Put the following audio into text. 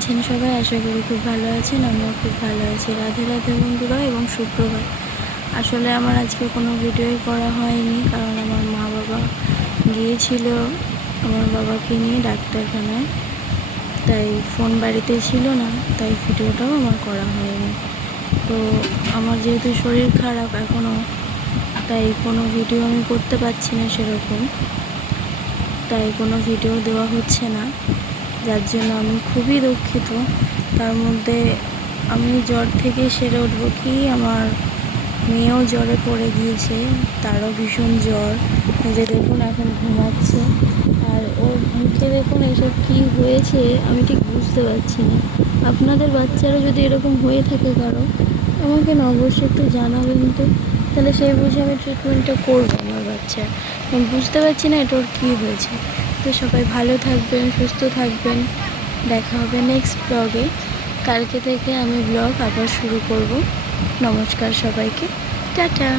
আছেন সবাই? আশা করি খুব ভালো আছেন। আমিও খুব ভালো আছি। রাধে রাধে বন্ধুরা এবং সুপ্রভাত। আসলে আমার আজকে কোনো ভিডিওই করা হয়নি, কারণ আমার মা বাবা গিয়েছিল আমার বাবাকে নিয়ে ডাক্তারখানায়, তাই ফোন বাড়িতে ছিল না, তাই ভিডিওটাও আমার করা হয়নি। তো আমার যেহেতু শরীর খারাপ এখনও, তাই কোনো ভিডিও আমি করতে পারছি না সেরকম, তাই কোনো ভিডিও দেওয়া হচ্ছে না, যার জন্য আমি খুবই দুঃখিত। তার মধ্যে আমি জ্বর থেকে সেরে উঠবো কি, আমার মেয়েও জ্বরে পড়ে গিয়েছে, তারও ভীষণ জ্বর। যে দেখুন এখন ঘুমাচ্ছে, আর ওর মুখে দেখুন এসব কী হয়েছে আমি ঠিক বুঝতে পারছি না। আপনাদের বাচ্চারা যদি এরকম হয়ে থাকে কারো, আমাকে না অবশ্যই একটু জানাবেন তো, তাহলে সেই বুঝে আমি ট্রিটমেন্টটা করবো আমার বাচ্চার। আমি বুঝতে পারছি না এটা ওর কী হয়েছে। তো সবাই ভালো থাকবেন, সুস্থ থাকবেন। দেখা হবে নেক্সট ব্লগে। কালকে থেকে আমি ব্লগ আবার শুরু করব। নমস্কার সবাইকে, টাটা।